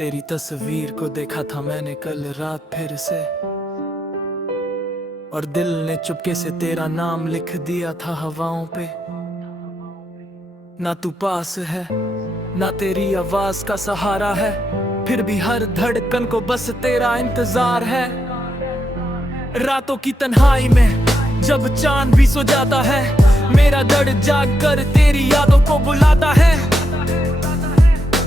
तेरी तस्वीर को देखा था मैंने कल रात फिर से, और दिल ने चुपके से तेरा नाम लिख दिया था हवाओं पे। ना तू पास है ना तेरी आवाज का सहारा है, फिर भी हर धड़कन को बस तेरा इंतजार है। रातों की तन्हाई में जब चांद भी सो जाता है, मेरा दर्द जाग कर तेरी यादों को बुलाता है।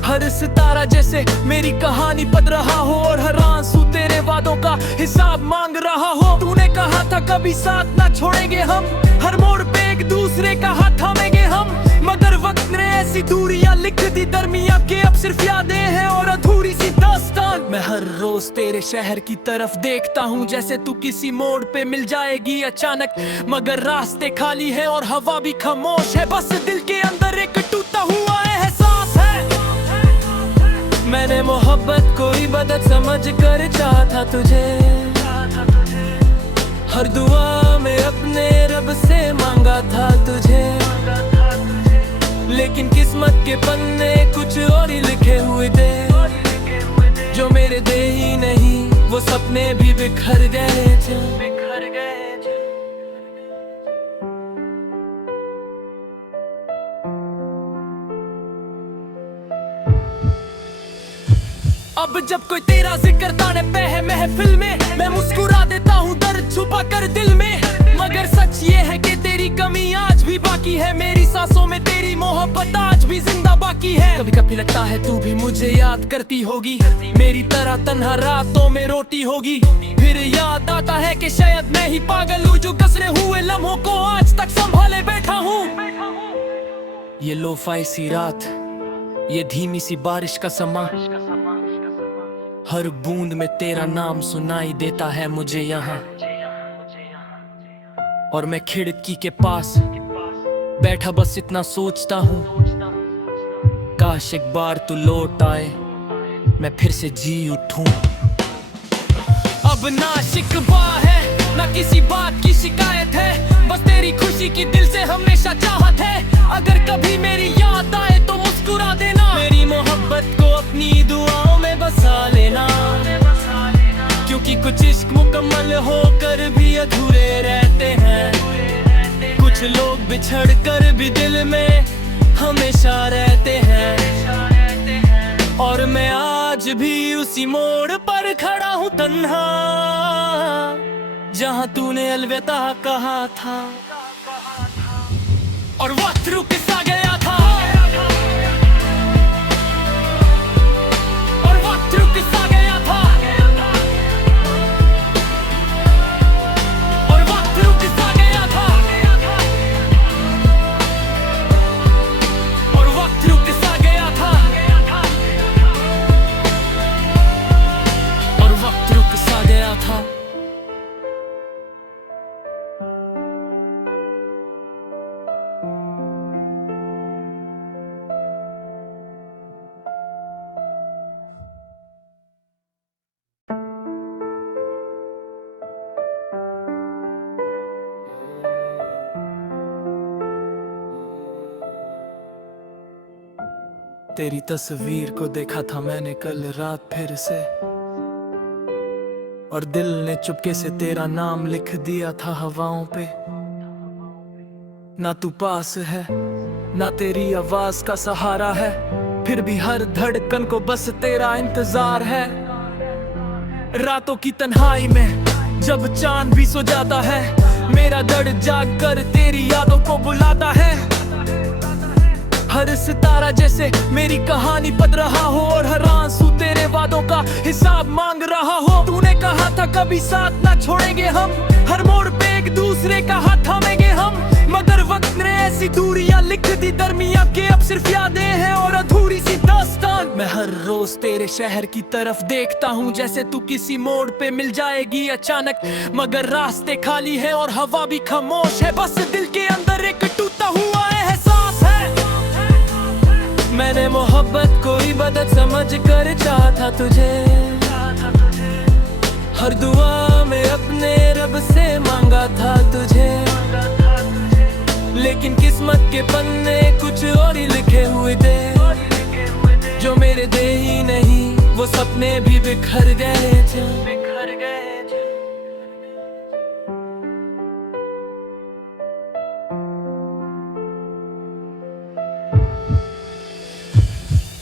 हर सितारा जैसे मेरी कहानी पढ़ रहा हो, और हर आंसू तेरे वादों का हिसाब मांग रहा हो। तूने कहा था कभी साथ ना छोड़ेंगे हम, हर मोड़ पे एक दूसरे का हाथ थामेंगे हम, मगर वक्त ने ऐसी दूरियां लिख दी दरमिया के अब सिर्फ यादें हैं और अधूरी सी दास्तान। मैं हर रोज तेरे शहर की तरफ देखता हूँ, जैसे तू किसी मोड़ पे मिल जाएगी अचानक, मगर रास्ते खाली है और हवा भी खामोश है। बस दिल के अंदर एक टूटा हुआ एहसास है। मैंने मोहब्बत को इबादत समझ कर चाहा था तुझे, हर दुआ में अपने रब से मांगा था तुझे, लेकिन किस्मत के पन्ने कुछ और ही लिखे हुए थे। जो मेरे दे ही नहीं वो सपने भी बिखर गए थे। अब जब कोई तेरा जिक्र ताने पे है महफिल में, मैं मुस्कुरा देता हूँ दर्द छुपा कर दिल में, मगर सच ये है कि तेरी कमी आज भी बाकी है। मेरी सांसों में तेरी मोहब्बत आज भी जिंदा बाकी है। कभी कभी लगता है तू भी मुझे याद करती होगी, मेरी तरह तन्हा रातों में रोती होगी। फिर याद आता है कि शायद मैं ही पागल हूँ, जो गुजरे हुए लम्हों को आज तक संभाले बैठा हूँ। ये लोफाई सी रात, ये धीमी सी बारिश का समा, हर बूंद में तेरा नाम सुनाई देता है मुझे यहाँ। और मैं खिड़की के पास बैठा बस इतना सोचता हूँ, काश एक बार तू लौट आए, मैं फिर से जी उठूं। अब ना शिकवा है ना किसी बात की शिकायत है, बस तेरी खुशी की दिल से हमेशा चाहत है। अगर कभी मेरी याद आए तो मुस्कुरा देना, मेरी मोहब्बत को अपनी दुआओं में बसा लेना, क्योंकि कुछ इश्क मुकम्मल होकर भी अधूरे रहते हैं। कुछ लोग बिछड़ कर भी दिल में हमेशा रहते हैं, और मैं आज भी उसी मोड़ पर खड़ा हूँ तन्हा, जहाँ तूने अलविदा कहा था और वक्त रुक सा गया था, और वक्त रुक सा गया था, और वक्त रुक सा गया था, और वक्त रुक सा गया था, और वक्त रुक सा गया था। तेरी तस्वीर को देखा था मैंने कल रात फिर से, और दिल ने चुपके से तेरा नाम लिख दिया था हवाओं पे। ना तू पास है ना तेरी आवाज का सहारा है, फिर भी हर धड़कन को बस तेरा इंतजार है। रातों की तन्हाई में जब चांद भी सो जाता है, मेरा दर्द जाग कर तेरी यादों को बुलाता है। हर सितारा जैसे मेरी कहानी पढ़ रहा हो, और हर आंसू तेरे वादों का हिसाब मांग रहा हो। तूने कहा था कभी साथ ना छोड़ेंगे हम, हर मोड़ पे एक दूसरे का हाथ थामेंगे हम, मगर वक्त ने ऐसी दूरियां लिख दी दरमिया के अब सिर्फ यादें हैं और अधूरी सी दास्तान। मैं हर रोज तेरे शहर की तरफ देखता हूँ, जैसे तू किसी मोड़ पे मिल जाएगी अचानक, मगर रास्ते खाली है और हवा भी खामोश है। बस दिल के अंदर एक टूटा हुआ एहसास है। मैंने मोहब्बत को इबादत समझ कर चाहा था तुझे, हर दुआ में अपने रब से मांगा था तुझे, लेकिन किस्मत के पन्ने कुछ और ही लिखे हुए थे। जो मेरे दे ही नहीं वो वो सपने भी बिखर गए जा।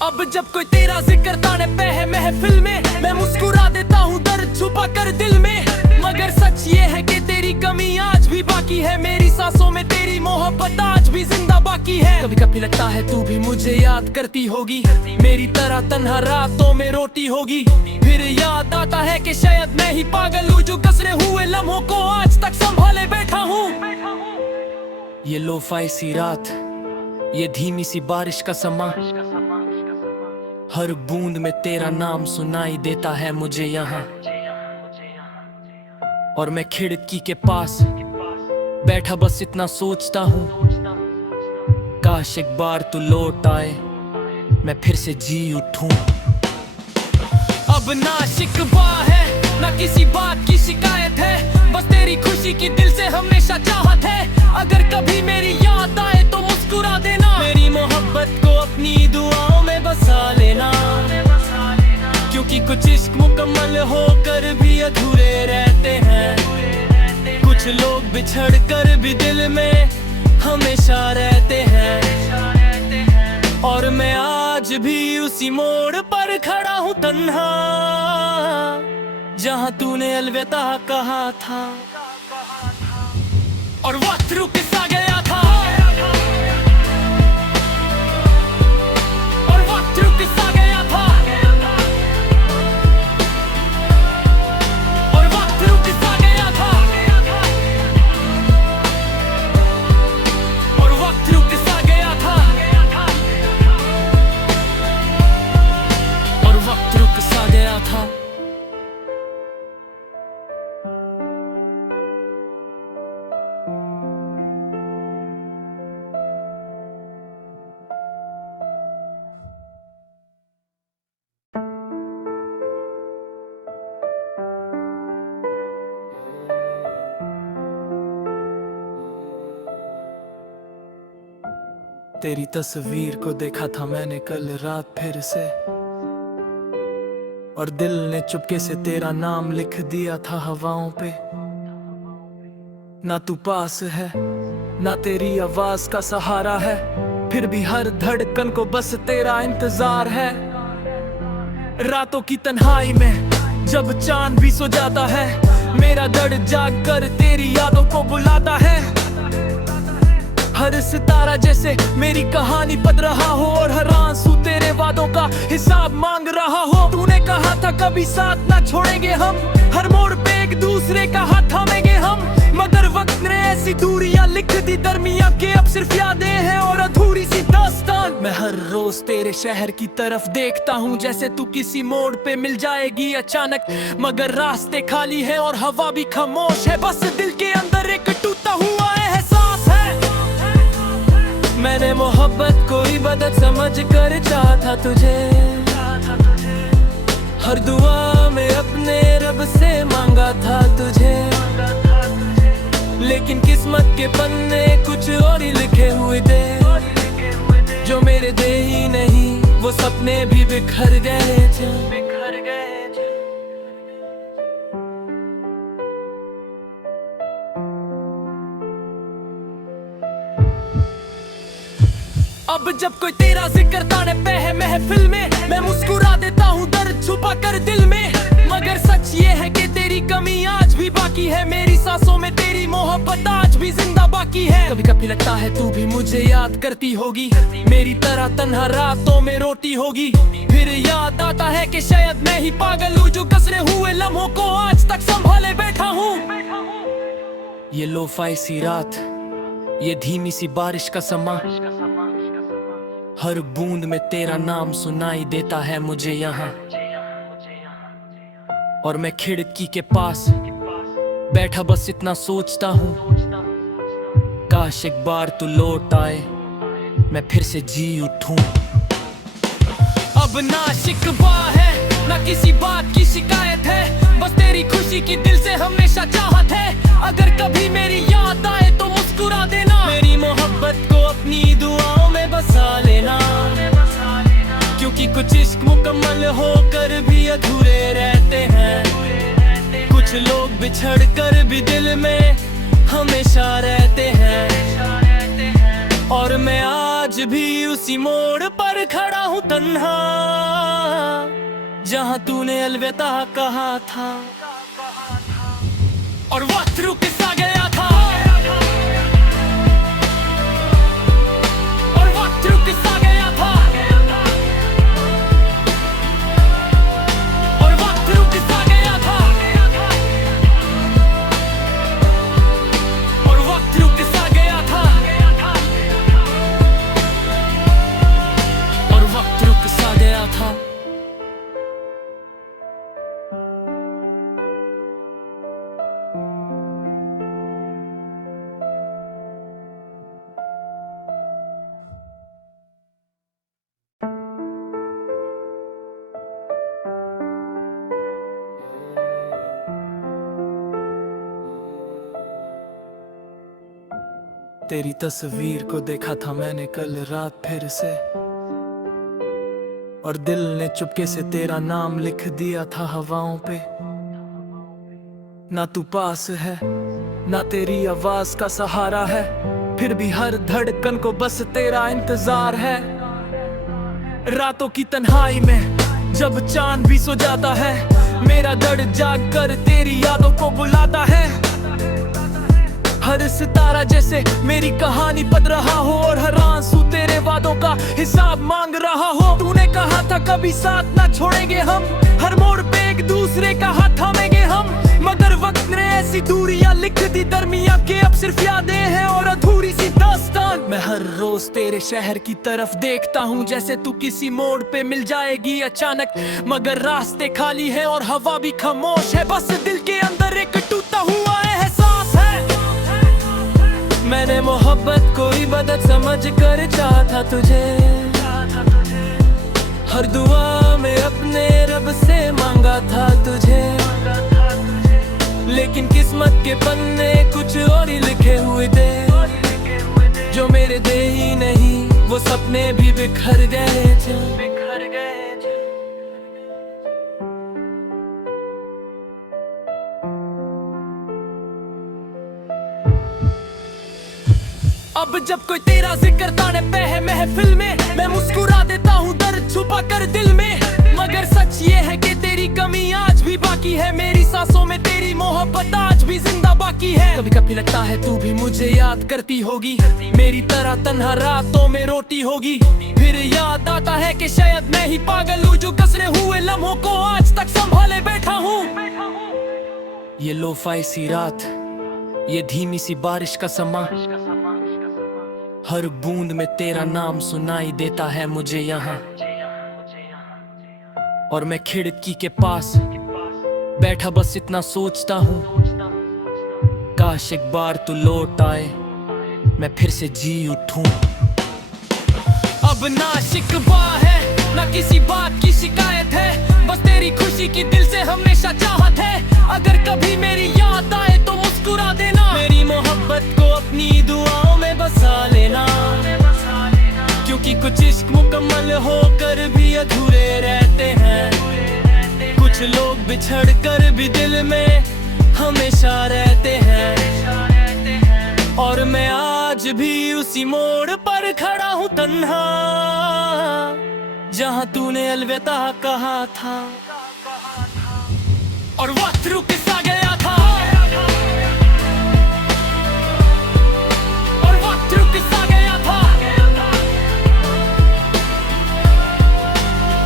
अब जब कोई तेरा जिक्र ताने पे है महफिल में, मैं मुस्कुरा देता हूँ दर्द छुपा कर दिल में। मगर सच ये है कि तेरी कमी आज भी बाकी है, मेरी सांसों में तेरी मोहब्बत आज भी जिंदा बाकी है। कभी कभी लगता है तू भी मुझे याद करती होगी, मेरी तरह तन्हा रातों में रोती होगी। फिर याद आता है कि शायद मैं ही पागल हूँ जो कसरे हुए लम्हों को आज तक संभाले बैठा हूँ। ये लोफाई सी रात, ये धीमी सी बारिश का समा, हर बूंद में तेरा नाम सुनाई देता है मुझे यहाँ। और मैं खिड़की के पास बैठा बस इतना सोचता हूँ, काश एक बार तू लौट आए, मैं फिर से जी उठूं। अब ना शिकवा है ना किसी बात की शिकायत है, बस तेरी खुशी की दिल से हमेशा चाहत है। अगर कभी मेरी याद आए तो मुस्कुरा देना, मेरी मोहब्बत को अपनी दुआओं में बसा लेना। क्योंकि कुछ इश्क मुकम्मल होकर भी अधूरे रहते हैं, कुछ लोग बिछड़ कर भी दिल में हमेशा रहते हैं। और मैं आज भी उसी मोड़ पर खड़ा हूँ तन्हा, जहाँ तूने अलविदा कहा था और वक्त रुक सा गया था। और वक्त रुक सा गया था। और वक्त रुक सा गया था। और वक्त रुक सा गया था। और वक्त रुक सा गया था। तेरी तस्वीर को देखा था मैंने कल रात फिर से, और दिल ने चुपके से तेरा नाम लिख दिया था हवाओं पे। ना तू पास है ना तेरी आवाज का सहारा है, फिर भी हर धड़कन को बस तेरा इंतजार है। रातों की तन्हाई में जब चांद भी सो जाता है, मेरा दर्द जाग कर तेरी यादों को बुलाता है। हर सितारा जैसे मेरी कहानी पढ़ रहा हो, और हर आंसू तेरे वादों का हिसाब मांग रहा हो। तूने कहा था कभी साथ ना छोड़ेंगे हम, हर मोड़ पे एक दूसरे का हाथ थामेंगे हम। मगर वक्त ने ऐसी दूरियां लिख दी दरमियां के अब सिर्फ यादें हैं और अधूरी सी दास्तान। मैं हर रोज तेरे शहर की तरफ देखता हूँ, जैसे तू किसी मोड़ पे मिल जाएगी अचानक। मगर रास्ते खाली है और हवा भी खामोश है, बस दिल के अंदर एक टूटा हुआ एहसास है। मैंने मोहब्बत को इबादत समझ कर चाहा तुझे, हर दुआ में अपने रब से मांगा था तुझे। लेकिन किस्मत के पन्ने कुछ और ही लिखे हुए थे, जो मेरे दे ही नहीं वो सपने भी बिखर गए थे। अब जब कोई तेरा जिक्र ताने पे है महफिल में, मैं मुस्कुरा देता हूँ दर्द छुपा कर दिल में। मगर सच ये है कि तेरी कमी आज भी बाकी है, मेरी सांसों में तेरी मोहब्बत आज भी जिंदा बाकी है। कभी कभी लगता है तू भी मुझे याद करती होगी, मेरी तरह तन्हा रातों में रोती होगी। फिर याद आता है कि शायद मैं ही पागल हूँ जो कसरे हुए लम्हों को आज तक संभाले बैठा हूँ। ये लोफाई सी रात, ये धीमी सी बारिश का समा, हर बूंद में तेरा नाम सुनाई देता है मुझे यहाँ। और मैं खिड़की के पास बैठा बस इतना सोचता हूँ, काश एक बार तू लौट आए, मैं फिर से जी उठूं। अब ना शिकवा है ना किसी बात की शिकायत है, बस तेरी खुशी की दिल से हमेशा चाहत है। अगर कभी मेरी याद आए तो मुस्कुरा देना, मेरी मोहब्बत को अपनी दुआओं में बसा लेना। क्योंकि कुछ इश्क मुकम्मल होकर भी अधूरे रहते हैं। कुछ लोग बिछड़ कर भी दिल में हमेशा रहते हैं। और मैं आज भी उसी मोड़ पर खड़ा हूँ तन्हा, जहाँ तूने अलविदा कहा था। और वक्त रुक सा गया था, और वक्त रुक सा गया था, और वक्त रुक सा गया था, और वक्त रुक सा गया था, और वक्त रुक सा गया था। तेरी तस्वीर को देखा था मैंने कल रात फिर से, और दिल ने चुपके से तेरा नाम लिख दिया था हवाओं पे। ना तू पास है, ना तेरी आवाज का सहारा है, फिर भी हर धड़कन को बस तेरा इंतजार है। रातों की तन्हाई में जब चांद भी सो जाता है, मेरा दर्द जाग कर तेरी यादों को बुलाता है। हर सितारा जैसे मेरी कहानी पढ़ रहा हो, और हर आंसू तेरे वादों का हिसाब मांग रहा हो। तूने कहा था कभी साथ ना छोड़ेंगे हम, हर मोड़ पे एक दूसरे का हाथ थामेंगे हम। मगर वक्त ने ऐसी दूरियां लिख दी दरमिया के, अब सिर्फ यादें हैं और अधूरी सी दास्तान। मैं हर रोज तेरे शहर की तरफ देखता हूँ, जैसे तू किसी मोड़ पे मिल जाएगी अचानक। मगर रास्ते खाली है और हवा भी खामोश है, बस दिल के अंदर एक टूटा हुआ एहसास है। मैंने मोहब्बत को इबादत समझ कर चाहा तुझे, हर दुआ में अपने रब से मांगा था तुझे। लेकिन किस्मत के पन्ने कुछ और ही लिखे हुए थे, जो मेरे दे ही नहीं वो सपने भी बिखर गए थे। अब जब कोई तेरा जिक्र ताने पे है महफिल में, मैं मुस्कुरा देता हूँ दर्द छुपा कर दिल में। मगर सच ये है कि तेरी कमी आज भी बाकी है, मेरी सांसों में तेरी मोहब्बत आज भी जिंदा बाकी है। कभी कभी लगता है तू भी मुझे याद करती होगी, मेरी तरह तन्हा रातों में रोती होगी। फिर याद आता है कि शायद मैं ही पागल हूँ, जो कसरे हुए लम्हों को आज तक संभाले बैठा हूँ। ये लोफाई सी रात, ये धीमी सी बारिश का समा, हर बूंद में तेरा नाम सुनाई देता है मुझे यहाँ। और मैं खिड़की के पास बैठा बस इतना सोचता हूँ, काश एक बार तू लौट आए, मैं फिर से जी उठूं। अब ना शिकवा है ना किसी बात की शिकायत है, बस तेरी खुशी की दिल से हमेशा चाहत है। अगर कभी मेरी याद आए तो मुस्कुरा देना, मेरी मोहब्बत को अपनी दुआओं में बसा लेना। क्योंकि कुछ इश्क मुकम्मल होकर भी अधूरे रहते हैं। कुछ लोग बिछड़ कर भी दिल में हमेशा रहते हैं। और मैं आज भी उसी मोड़ पर खड़ा हूँ तन्हा, जहाँ तूने अलविदा कहा था। और वक्त रुक सा गया था, और वक्त रुक सा गया था,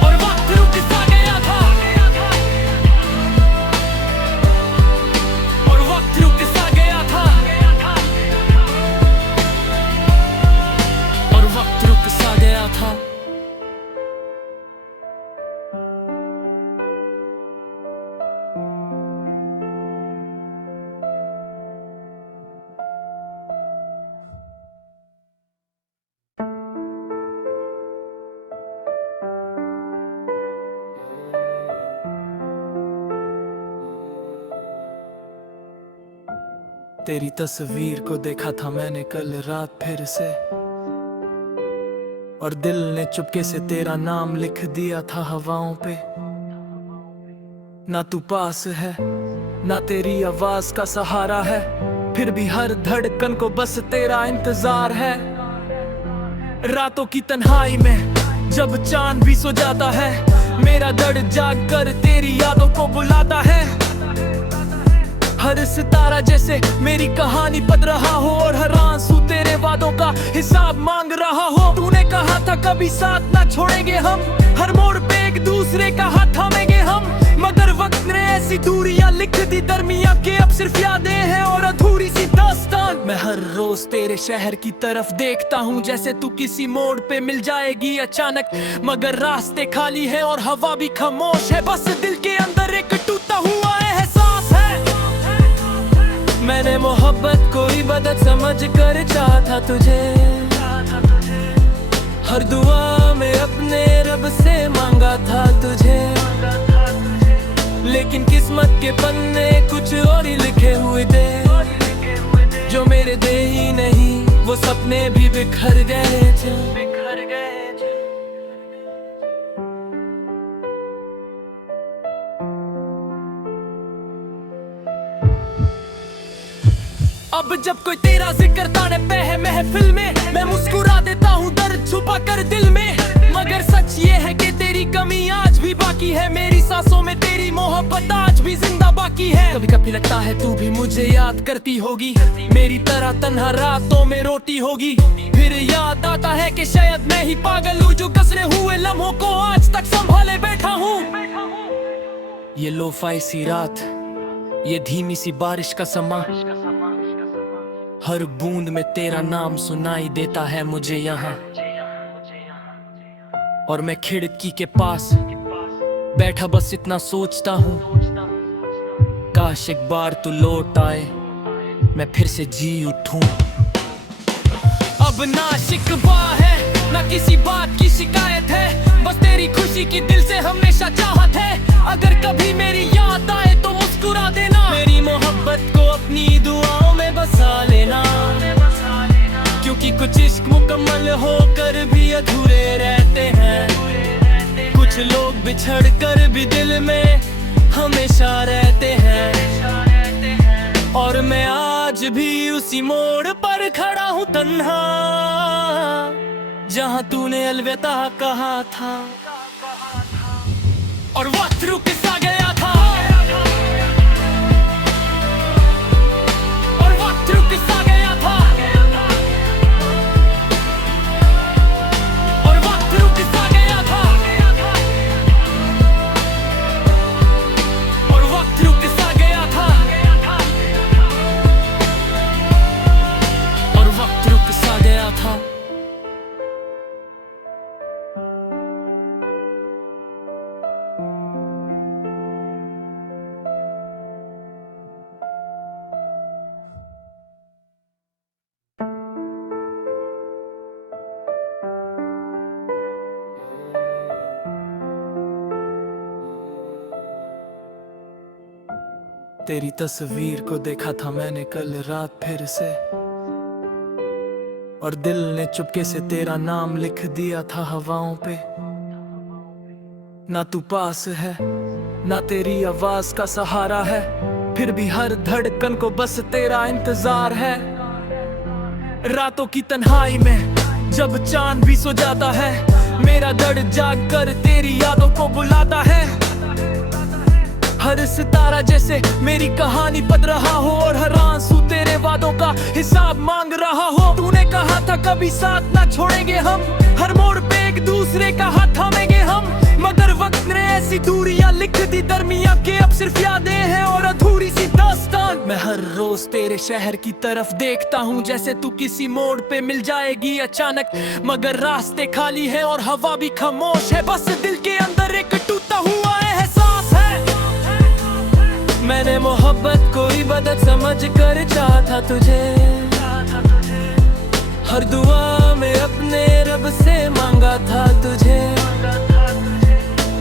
और वक्त रुक सा गया था, और वक्त रुक सा गया था, और वक्त रुक सा गया था। तेरी तस्वीर को देखा था मैंने कल रात फिर से, और दिल ने चुपके से तेरा नाम लिख दिया था हवाओं पे। ना तू पास है, ना तेरी आवाज का सहारा है, फिर भी हर धड़कन को बस तेरा इंतजार है। रातों की तन्हाई में जब चांद भी सो जाता है, मेरा दर्द जाग कर तेरी यादों को बुलाता है। हर सितारा जैसे मेरी कहानी पढ़ रहा हो, और हर आंसू तेरे वादों का हिसाब मांग रहा हो। तूने कहा था कभी साथ ना छोड़ेंगे हम, हर मोड़ पे एक दूसरे का हाथ थामेंगे हम, मगर वक्त ने ऐसी दूरियां लिख दी दरमिया के अब सिर्फ यादें हैं और अधूरी सी दास्तान। मैं हर रोज तेरे शहर की तरफ देखता हूँ, जैसे तू किसी मोड़ पे मिल जाएगी अचानक, मगर रास्ते खाली है और हवा भी खामोश है। बस दिल के अंदर एक टूटा हुआ एहसास है। मैंने मोहब्बत को इबादत समझ कर चाहा था तुझे, हर दुआ में अपने रब से मांगा था तुझे, लेकिन किस्मत के पन्ने कुछ और ही लिखे हुए थे, जो मेरे दे ही नहीं वो सपने भी बिखर गए थे। अब जब कोई तेरा जिक्र ताने पे है महफिल में, मैं मुस्कुरा देता हूँ दर्द छुपा कर दिल में, मगर सच ये है कि तेरी कमी आज भी बाकी है। मेरी सांसों में तेरी मोहब्बत आज भी जिंदा बाकी है। कभी कभी लगता है तू भी मुझे याद करती होगी, मेरी तरह तन्हा रातों में रोती होगी। फिर याद आता है कि शायद मैं ही पागल हूँ, जो कसरे हुए लम्हों को आज तक संभाले बैठा हूँ। ये लोफाई सी रात, ये धीमी सी बारिश का समा, हर बूंद में तेरा नाम सुनाई देता है मुझे यहाँ। और मैं खिड़की के पास बैठा बस इतना सोचता हूँ, काश एक बार तू लौट आए, मैं फिर से जी उठूं। अब ना शिकवा है ना किसी बात की शिकायत है, बस तेरी खुशी की दिल से हमेशा चाहत है। अगर कभी मेरी याद आए तो मुस्कुरा देना, मेरी मोहब्बत को अपनी दुआओं में बसा लेना, क्योंकि कुछ इश्क मुकम्मल होकर भी अधूरे रहते हैं, कुछ लोग बिछड़ कर भी दिल में हमेशा रहते हैं। और मैं आज भी उसी मोड़ पर खड़ा हूँ तन्हा, जहाँ तूने अलविदा कहा था, और वक्त रुक सा गया था, और वक्त रुक सा गया था, और वक्त रुक सा गया था, और वक्त रुक सा गया था, और वक्त रुक सा गया था। तेरी तस्वीर को देखा था मैंने कल रात फिर से, और दिल ने चुपके से तेरा नाम लिख दिया था हवाओं पे। ना तू पास है, ना तेरी आवाज का सहारा है, फिर भी हर धड़कन को बस तेरा इंतजार है। रातों की तन्हाई में जब चांद भी सो जाता है, मेरा दर्द जाग कर तेरी यादों को बुलाता है। हर सितारा जैसे मेरी कहानी पढ़ रहा हो, और हर आंसू तेरे वादों का हिसाब मांग रहा हो। तूने कहा था कभी साथ ना छोड़ेंगे हम, हर मोड़ पे एक दूसरे का हाथ थामेंगे हम, मगर वक्त ने ऐसी दूरियां लिख दी दरमिया के अब सिर्फ यादें हैं और अधूरी सी दास्तान। मैं हर रोज तेरे शहर की तरफ देखता हूँ, जैसे तू किसी मोड़ पे मिल जाएगी अचानक, मगर रास्ते खाली है और हवा भी खामोश है। बस दिल के अंदर एक टूटा हुआ एहसास है। मैंने मोहब्बत को इबादत समझ कर चाहा था तुझे, हर दुआ में अपने रब से मांगा था तुझे,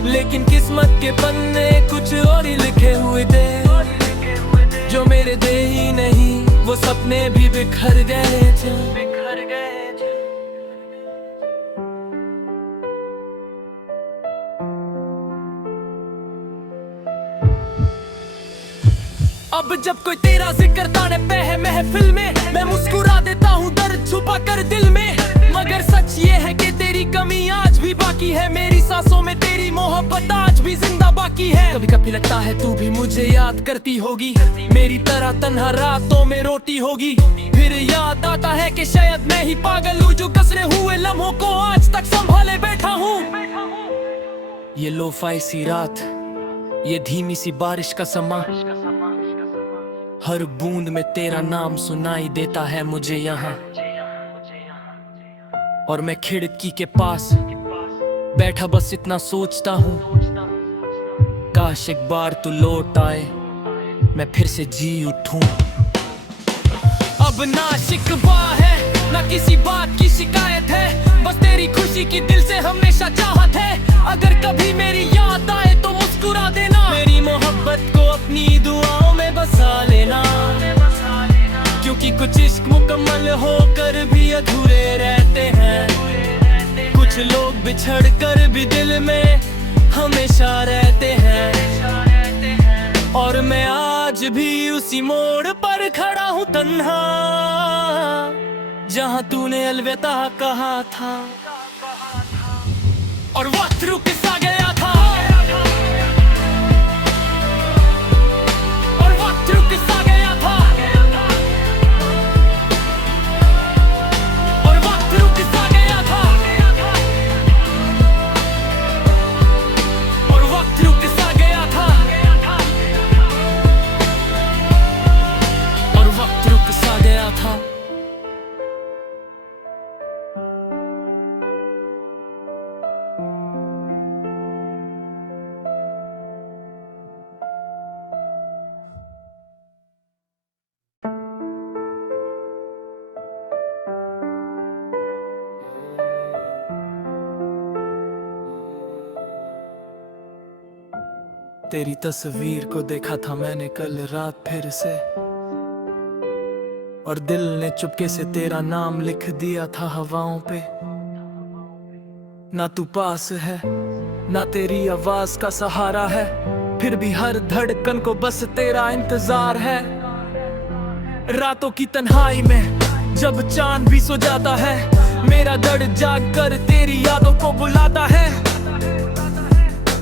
लेकिन किस्मत के पन्ने कुछ और ही लिखे हुए थे, जो मेरे दे ही नहीं वो सपने भी बिखर गए थे। अब जब कोई तेरा जिक्र ताने पे है महफिल में, मैं मुस्कुरा देता हूँ दर्द छुपा कर दिल में। मगर सच ये है कि तेरी कमी आज भी बाकी है, मेरी सांसों में तेरी मोहब्बत आज भी जिंदा बाकी है। कभी कभी लगता है तू भी मुझे याद करती होगी, मेरी तरह तन्हा रातों में रोती होगी। फिर याद आता है कि शायद मैं ही पागल हूँ जो कसरे हुए लम्हों को आज तक संभाले बैठा हूँ। ये लोफाई सी रात, ये धीमी सी बारिश का समा, हर बूंद में तेरा नाम सुनाई देता है मुझे यहाँ। और मैं खिड़की के पास बैठा बस इतना सोचता हूँ, काश एक बार तू लौट आए, मैं फिर से जी उठूं। अब ना शिकवा है ना किसी बात की शिकायत है, बस तेरी खुशी की दिल से हमेशा चाहत है। अगर कभी मेरी याद आए तो मुस्कुरा देना, मेरी मोहब्बत को अपनी दुआओं में बसा लेना। क्योंकि कुछ इश्क मुकम्मल होकर भी अधूरे रहते हैं, कुछ लोग बिछड़ कर भी दिल में हमेशा रहते हैं। और मैं आज भी उसी मोड़ पर खड़ा हूँ तन्हा, जहाँ तूने अलविदा कहा था और वक्त रुक सा गया था। और वक्त रुक सा गया था। और वक्त रुक सा गया था। और वक्त रुक सा गया था। और वक्त रुक सा गया था। तेरी तस्वीर को देखा था मैंने कल रात फिर से, और दिल ने चुपके से तेरा नाम लिख दिया था हवाओं पे। ना तू पास है ना तेरी आवाज का सहारा है, फिर भी हर धड़कन को बस तेरा इंतजार है। रातों की तन्हाई में जब चांद भी सो जाता है, मेरा दर्द जाग कर तेरी यादों को बुलाता है।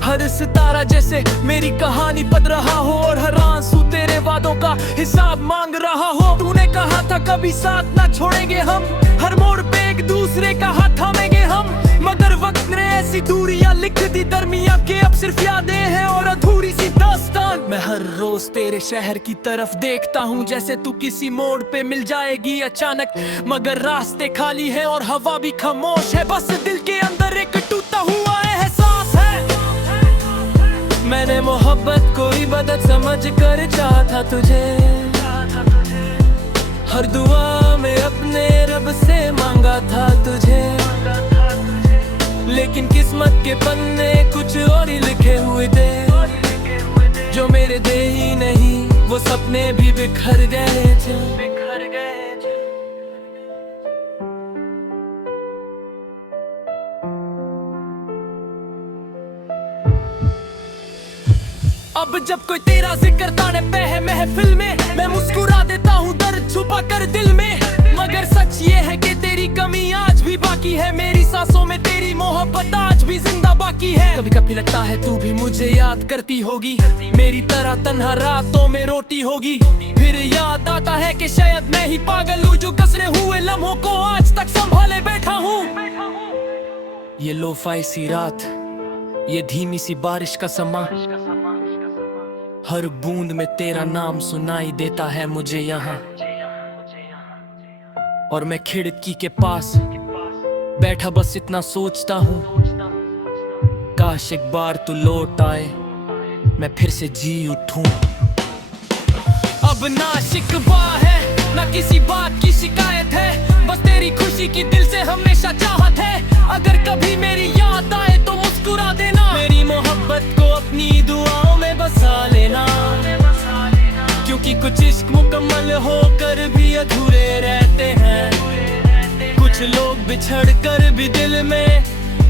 हर सितारा जैसे मेरी कहानी पढ़ रहा हो, और हर आंसू तेरे वादों का हिसाब मांग रहा हो। तूने कहा था कभी साथ ना छोड़ेंगे हम, हर मोड़ पे एक दूसरे का हाथ थामेंगे हम। मगर वक्त ने ऐसी दूरियां लिख दी दरमिया के, अब सिर्फ यादें हैं और अधूरी सी दास्तान। मैं हर रोज तेरे शहर की तरफ देखता हूँ, जैसे तू किसी मोड़ पे मिल जाएगी अचानक। मगर रास्ते खाली है और हवा भी खामोश है, बस दिल के अंदर एक टूटा हुआ एहसास है। मैंने मोहब्बत को इबादत समझ कर चाहा तुझे, हर दुआ में अपने रब से मांगा था तुझे। लेकिन किस्मत के पन्ने कुछ और ही लिखे हुए थे, जो मेरे थे ही नहीं वो सपने भी बिखर गए थे। अब जब कोई तेरा जिक्र ताने पे है महफिल में, मैं मुस्कुरा देता हूँ दर्द छुपा कर दिल में। मगर सच ये है कि तेरी कमी आज भी बाकी है, मेरी सांसों में तेरी मोहब्बत आज भी जिंदा बाकी है। कभी कभी लगता है तू भी मुझे याद करती होगी, मेरी तरह तन्हा रातों में रोती होगी। फिर याद आता है कि शायद मैं ही पागल हूँ जो कसरे हुए लम्हों को आज तक संभाले बैठा हूँ। ये लोफाई सी रात, ये धीमी सी बारिश का समा, हर बूंद में तेरा नाम सुनाई देता है मुझे यहाँ। और मैं खिड़की के पास बैठा बस इतना सोचता हूँ, काश एक बार तू लौट आए, मैं फिर से जी उठूं। अब ना शिकवा है ना किसी बात की शिकायत है, बस तेरी खुशी की दिल से हमेशा चाहत है। अगर कभी मेरी याद आए तो मुस्कुरा देना, मेरी मोहब्बत को अपनी दुआओं में बसा लेना। क्योंकि कुछ इश्क मुकम्मल होकर भी अधूरे रहते हैं, कुछ लोग बिछड़ कर भी दिल में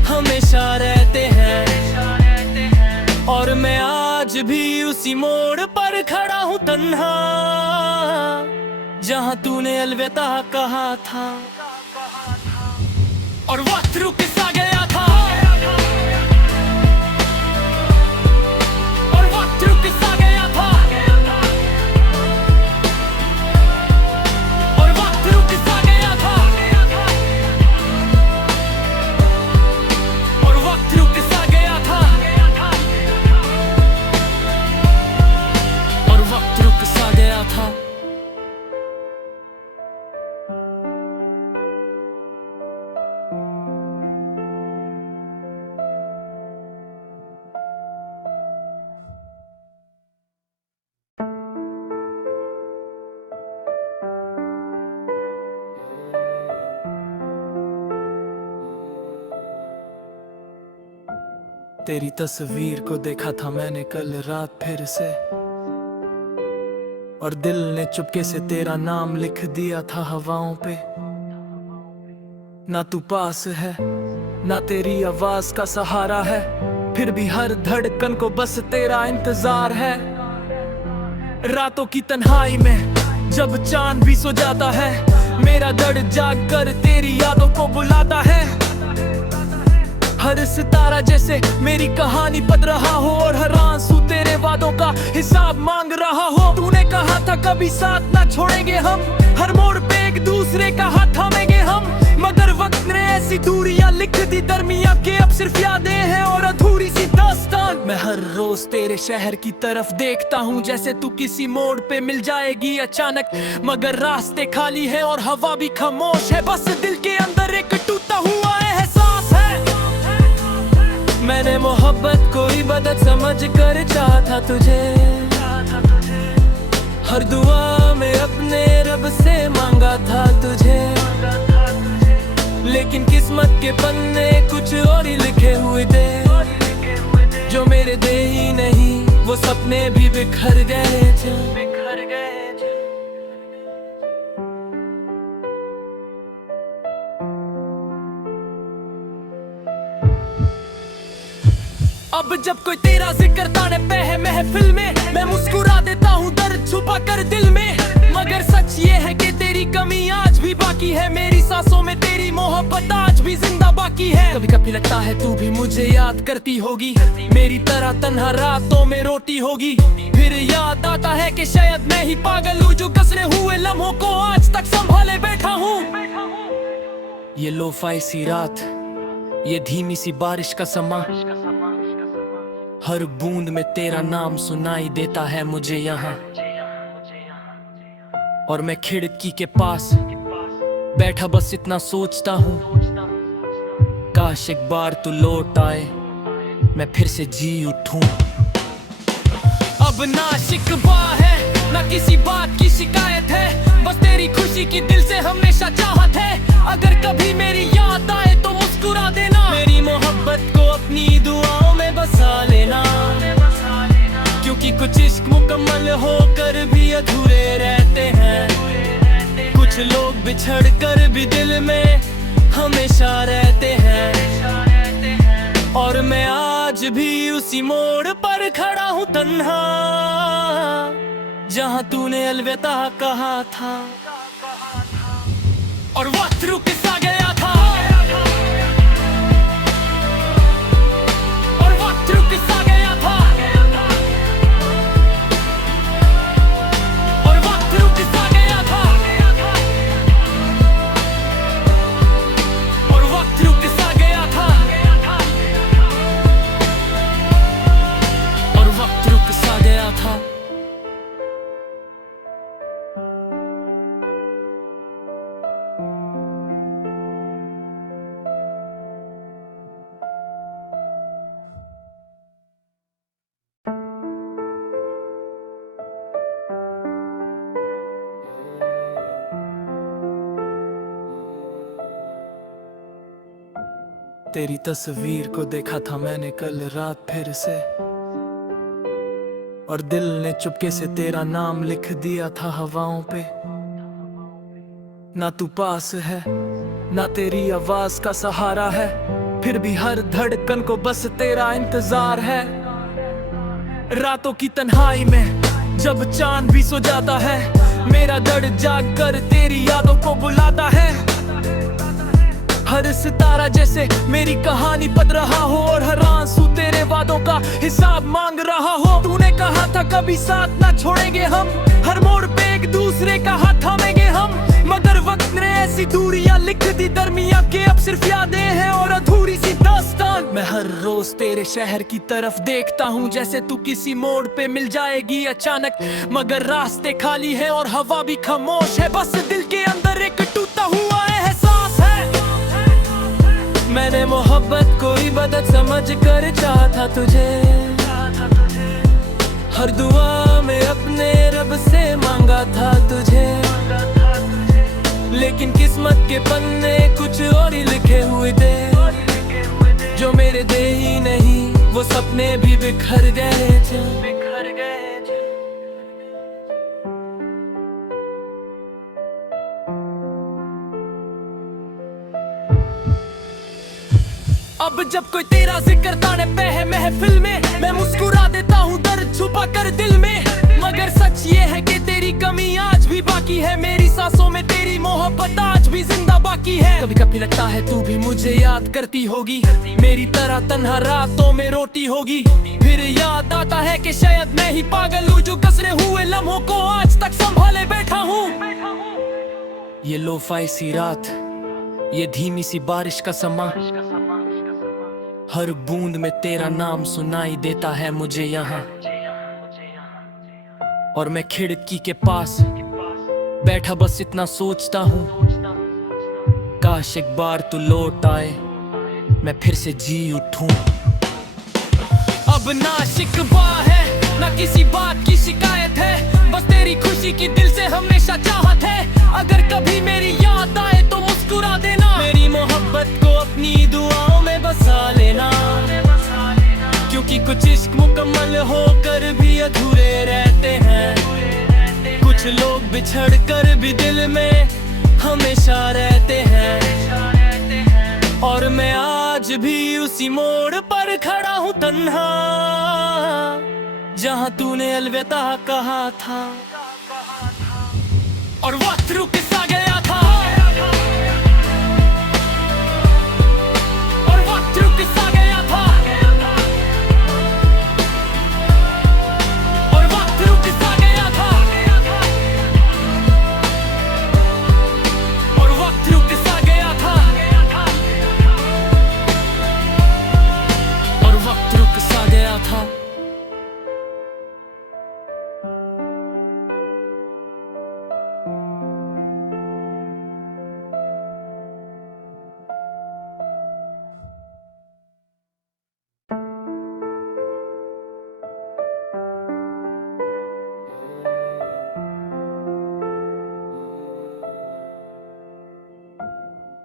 हमेशा रहते हैं। और मैं आज भी उसी मोड़ पर खड़ा हूँ तन्हा, जहाँ तूने अलविदा कहा था। और वक्त रुक सा गया था, और वक्त रुक सा गया था, और वक्त रुक सा गया था, और वक्त रुक सा गया था, और वक्त रुक सा गया था। तेरी तस्वीर को देखा था मैंने कल रात फिर से, और दिल ने चुपके से तेरा नाम लिख दिया था हवाओं पे। ना तू पास है, ना तेरी आवाज का सहारा है, फिर भी हर धड़कन को बस तेरा इंतजार है। रातों की तन्हाई में जब चांद भी सो जाता है, मेरा दर्द जाग कर तेरी यादों को बुलाता है। हर सितारा जैसे मेरी कहानी पढ़ रहा हो, और हर आंसू तेरे वादों का हिसाब मांग रहा हो। तूने कहा था कभी साथ ना छोड़ेंगे हम, हर मोड़ पे एक दूसरे का हाथ थामेंगे हम, मगर वक्त ने ऐसी दूरियां लिख दी दरमिया के अब सिर्फ यादें हैं और अधूरी सी दास्तान। मैं हर रोज तेरे शहर की तरफ देखता हूँ, जैसे तू किसी मोड़ पे मिल जाएगी अचानक, मगर रास्ते खाली है और हवा भी खामोश है। बस दिल के अंदर एक टूटा हुआ एहसास है। मैंने मोहब्बत को इबादत समझ कर चाहा था तुझे, हर दुआ में अपने रब से मांगा था तुझे, लेकिन किस्मत के पन्ने कुछ और ही लिखे हुए थे। जो मेरे दे ही नहीं, वो सपने भी बिखर गए थे। अब जब कोई तेरा जिक्र ताने पे है महफिल में, मैं मुस्कुरा देता हूँ दर्द छुपा कर दिल में, मगर सच ये है कि तेरी कमी आज भी बाकी है। मेरी सांसों में तेरी मोहब्बत आज भी जिंदा बाकी है। कभी कभी लगता है तू भी मुझे याद करती होगी, मेरी तरह तन्हा रातों में रोती होगी। फिर याद आता है कि शायद मैं ही पागल हूँ, जो कसरे हुए लम्हों को आज तक संभाले बैठा हूँ। ये लोफाई सी रात, ये धीमी सी बारिश का समा, हर बूंद में तेरा नाम सुनाई देता है मुझे यहाँ। और मैं खिड़की के पास बैठा बस इतना सोचता हूँ, काश एक बार तू लौट आए, मैं फिर से जी उठूं। अब ना शिकवा है, ना किसी बात की शिकायत है, बस तेरी खुशी की दिल से हमेशा चाहत है। अगर कभी मेरी याद आए तो मुस्कुरा देना, मेरी मोहब्बत को अपनी दुआओं में बसा लेना, क्योंकि कुछ इश्क मुकम्मल होकर भी अधूरे रहते हैं। कुछ लोग बिछड़ कर भी दिल में हमेशा रहते हैं। और मैं आज भी उसी मोड़ पर खड़ा हूँ तन्हा, जहाँ तूने अलविदा कहा था। और वक्त रुक सा गया था, और वक्त रुक सा गया था, और वक्त रुक सा गया था, और वक्त रुक सा गया था, और वक्त रुक सा गया था। तेरी तस्वीर को देखा था मैंने कल रात फिर से, और दिल ने चुपके से तेरा नाम लिख दिया था हवाओं पे। ना तू पास है, ना तेरी आवाज का सहारा है, फिर भी हर धड़कन को बस तेरा इंतजार है। रातों की तन्हाई में जब चांद भी सो जाता है, मेरा दर्द जाग कर तेरी यादों को बुलाता है। हर सितारा जैसे मेरी कहानी पढ़ रहा हो, और हर आंसू तेरे वादों का हिसाब मांग रहा हो। तूने कहा था कभी साथ ना छोड़ेंगे हम, हर मोड़ पे एक दूसरे का हाथ थामेंगे हम, मगर वक्त ने ऐसी दूरियां लिख दी दरमियां के अब सिर्फ यादें हैं और अधूरी सी दास्तान। मैं हर रोज तेरे शहर की तरफ देखता हूँ, जैसे तू किसी मोड़ पे मिल जाएगी अचानक, मगर रास्ते खाली है और हवा भी खामोश है। बस दिल के अंदर एक टूटा हुआ एहसास है। मैंने मोहब्बत को इबादत समझ कर चाहा तुझे, हर दुआ में अपने रब से मांगा था तुझे, लेकिन किस्मत के पन्ने कुछ और ही लिखे हुए थे, जो मेरे दे ही नहीं वो सपने भी बिखर गए थे। अब जब कोई तेरा जिक्र ताने पे है महफिल में, मैं मुस्कुरा देता हूँ दर्द छुपा कर दिल में, मगर सच ये है कि तेरी कमी आज भी बाकी है, मेरी सांसों में तेरी मोहब्बत आज भी जिंदा बाकी है। कभी कभी लगता है तू भी मुझे याद करती होगी, मेरी तरह तन्हा रातों में रोती होगी, फिर याद आता है कि शायद मैं ही पागल हूँ जो कसरे हुए लम्हों को आज तक संभाले बैठा हूँ। ये लोफाई सी रात, ये धीमी सी बारिश का समा, हर बूंद में तेरा नाम सुनाई देता है मुझे यहाँ, और मैं खिड़की के पास बैठा बस इतना सोचता हूँ, काश एक बार तू लौट आए मैं फिर से जी उठूं। अब ना शिकवा है ना किसी बात की शिकायत है, बस तेरी खुशी की दिल से हमेशा चाहत है। अगर कभी मेरी याद आए तो मुस्कुरा देना, मेरी मोहब्बत को अपनी दुआओं में बसा लेना, क्योंकि कुछ इश्क मुकम्मल होकर भी अधूरे रहते हैं, कुछ लोग बिछड़ कर भी दिल में हमेशा रहते हैं, और मैं आज भी उसी मोड़ पर खड़ा हूँ तन्हा, जहाँ तूने अलविदा कहा था और वक्त रुक सा गया था, और वक्त रुक सा गया था, और वक्त रुक सा गया था, और वक्त रुक सा गया था, और वक्त रुक सा गया था।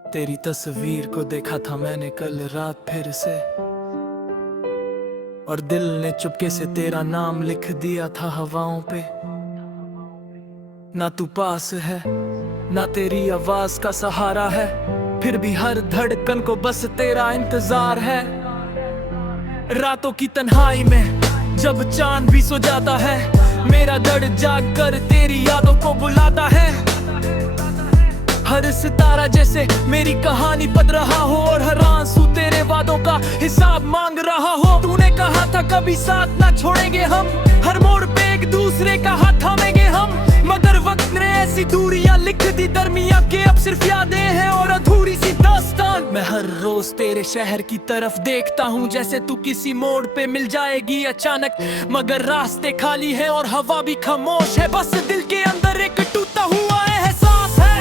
तेरी तस्वीर को देखा था मैंने कल रात फिर से, और दिल ने चुपके से तेरा नाम लिख दिया था हवाओं पे। ना तू पास है ना तेरी आवाज का सहारा है, फिर भी हर धड़कन को बस तेरा इंतजार है। रातों की तन्हाई में जब चांद भी सो जाता है, मेरा दर्द जाग कर तेरी यादों को बुलाता है। हर सितारा जैसे मेरी कहानी पढ़ रहा हो, और हर आंसू तेरे वादों का हिसाब मांग रहा हो। तूने कहा था कभी साथ ना छोड़ेंगे हम, हर मोड़ पे एक दूसरे का हाथ थामेंगे हम, मगर वक्त ने ऐसी दूरियां लिख दी दरमियां के अब सिर्फ यादें हैं और अधूरी सी दास्तान। मैं हर रोज तेरे शहर की तरफ देखता हूँ, जैसे तू किसी मोड़ पे मिल जाएगी अचानक, मगर रास्ते खाली है और हवा भी खामोश है। बस दिल के अंदर एक टूटा हुआ एहसास है।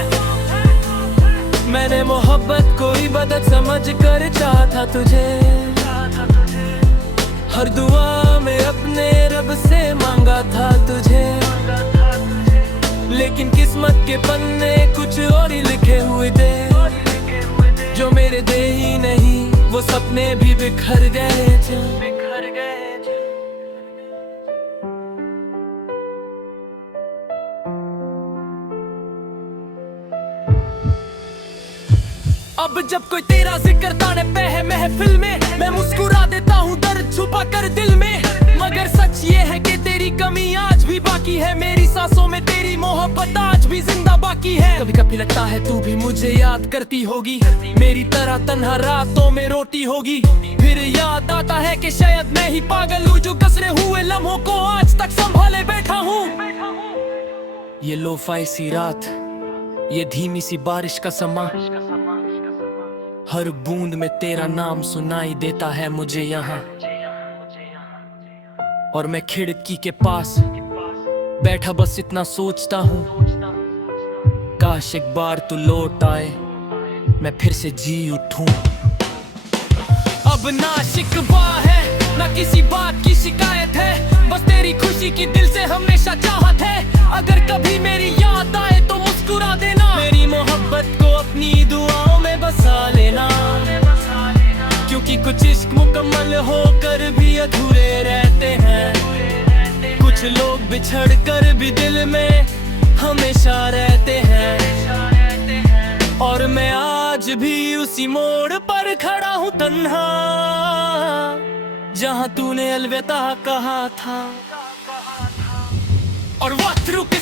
मैंने मोहब्बत को इबादत समझ कर चाहा तुझे, हर दुआ में अपने रब से मांगा था तुझे, लेकिन किस्मत के पन्ने कुछ और ही लिखे हुए थे, जो मेरे दे ही नहीं वो सपने भी बिखर गए थे। अब जब कोई तेरा जिक्र ताने पे है महफिल में, मैं मुस्कुरा देता हूँ दर्द छुपा कर दिल में, मगर सच ये है कि तेरी कमी आज भी बाकी है, मेरी सांसों में तेरी मोहब्बत आज भी जिंदा बाकी है। कभी कभी लगता है तू भी मुझे याद करती होगी, मेरी तरह तन्हा रातों में रोती होगी। फिर याद आता है कि शायद मैं ही पागल हूँ जो कसरे हुए लम्हों को आज तक संभाले बैठा हूँ। ये लोफाई सी रात, ये धीमी सी बारिश का समा, हर बूंद में तेरा नाम सुनाई देता है मुझे यहाँ। और मैं खिड़की के पास बैठा बस इतना सोचता हूँ, काश एक बार तू लौट आए, मैं फिर से जी उठूं। अब ना शिकवा है ना किसी बात की शिकायत है, बस तेरी खुशी की दिल से हमेशा चाहत है। अगर कभी मेरी याद आए तो मुस्कुरा देना, मेरी मोहब्बत को अपनी दुआओं में बसा लेना। क्योंकि कुछ इश्क मुकम्मल होकर भी अधूरे रहते हैं, कुछ लोग बिछड़ कर भी दिल में हमेशा रहते हैं। और मैं आज भी उसी मोड़ पर खड़ा हूँ तन्हा, जहाँ तूने अलविदा कहा था। और वक्त रुक